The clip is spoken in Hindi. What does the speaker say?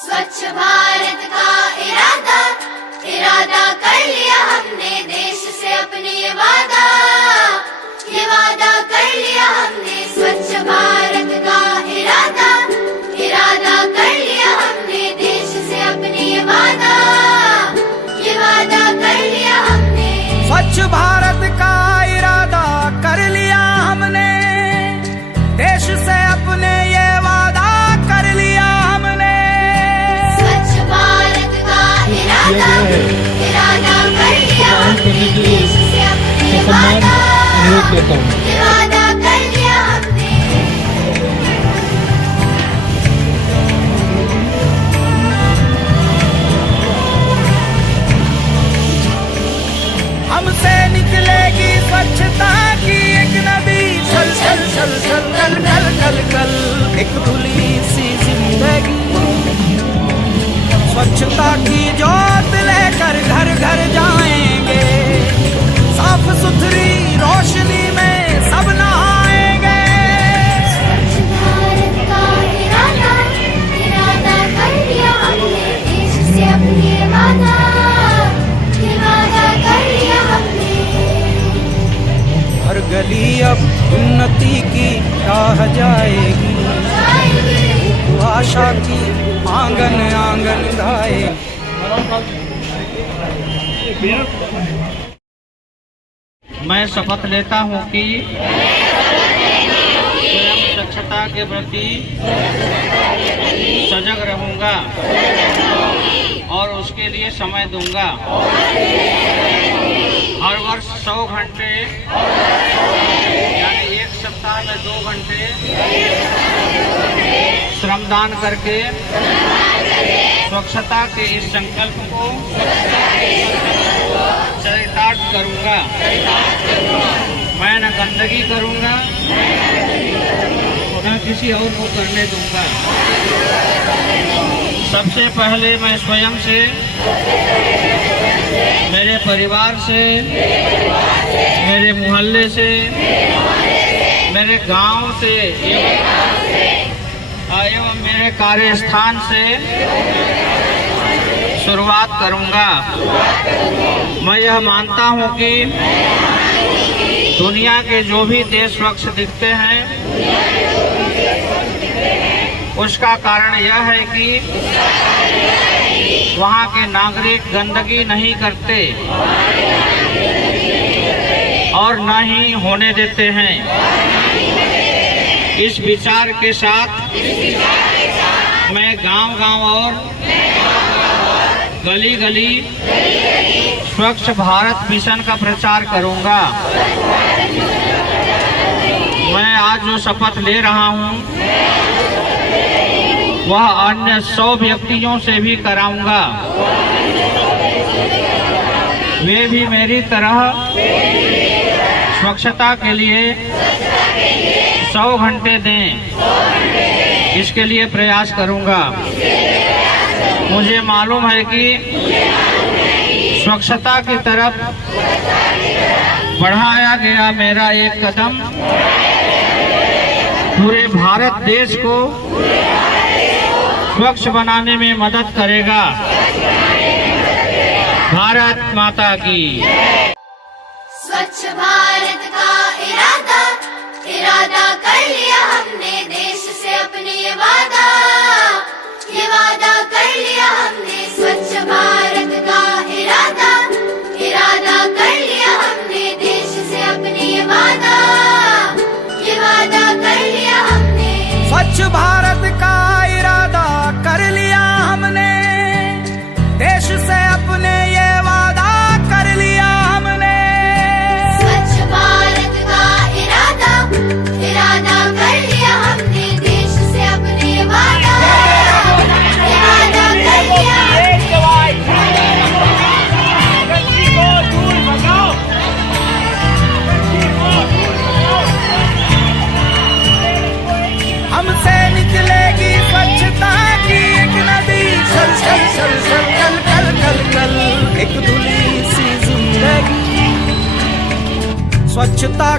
स्वच्छ भारत का इरादा इरादा कर लिया हमने, देश से अपने ये वादा कर लिया हमने। स्वच्छ भारत का इरादा इरादा कर लिया हमने, देश से अपने ये वादा कर लिया हमने। स्वच्छ भारत का इरादा कर लिया हमने, देश से अपने ये वादा कर लिया हमने। स्वच्छ भारत का इरादा इरादा कर लिया हमने, देश से अपने ये वादा कर लिया हमने। हमसे निकलेगी स्वच्छता की एक नदी, चल चल चल चल कल कल कल कल एक धुली सी जिंदगी। स्वच्छता की ज्योत लेकर घर घर जाएंगे, साफ सुथरी रोशनी में सब नहाएंगे। स्वच्छ भारत का इरादा इरादा कर लिया हमने, देश से अपने वादा कर लिया हमने। हर गली अब उन्नति की राह जाएगी, आशा की आंगन आंगन गाए। मैं शपथ लेता हूँ कि स्वयं स्वच्छता के प्रति सजग रहूँगा और उसके लिए समय दूंगा। हर वर्ष 100 घंटे यानी एक सप्ताह में 2 घंटे श्रमदान करके स्वच्छता के इस संकल्प को चरितार्थ करूंगा। मैं न गंदगी करूंगा, न किसी और को करने दूंगा। सबसे पहले मैं स्वयं से, मेरे परिवार से, मेरे मोहल्ले से, मेरे गांव से एवं मेरे कार्यस्थान से शुरुआत करूंगा। मैं यह मानता हूं कि दुनिया के जो भी देश स्वच्छ दिखते हैं उसका कारण यह है कि वहां के नागरिक गंदगी नहीं करते और न ही होने देते हैं। इस विचार के साथ मैं गांव-गांव और गली-गली स्वच्छ भारत मिशन का प्रचार करूंगा। मैं आज जो शपथ ले रहा हूं वह अन्य 100 व्यक्तियों से भी कराऊंगा। वे भी मेरी तरह स्वच्छता के लिए 100 घंटे दें, इसके लिए प्रयास करूंगा। मुझे मालूम है कि स्वच्छता की तरफ बढ़ाया गया मेरा एक कदम पूरे भारत देश को स्वच्छ बनाने में मदद करेगा। भारत माता की। स्वच्छ भारत का इरादा इरादा कर लिया हमने, देश से अपने ये वादा कर लिया हमने। स्वच्छ भारत का इरादा इरादा कर लिया हमने, देश से अपने ये वादा कर लिया हमने। स्वच्छ भारत का इरादा कर लिया हमने, देश से अपने ये वादा कर लिया हमने। स्वच्छ भारत का इरादा इरादा कर लिया हमने, देश से अपने ये वादा कर लिया। हमसे निकलेगी स्वच्छता की एक नदी, चल चल चल चल कल कल कल कल एक धुली सी जिंदगी। स्वच्छता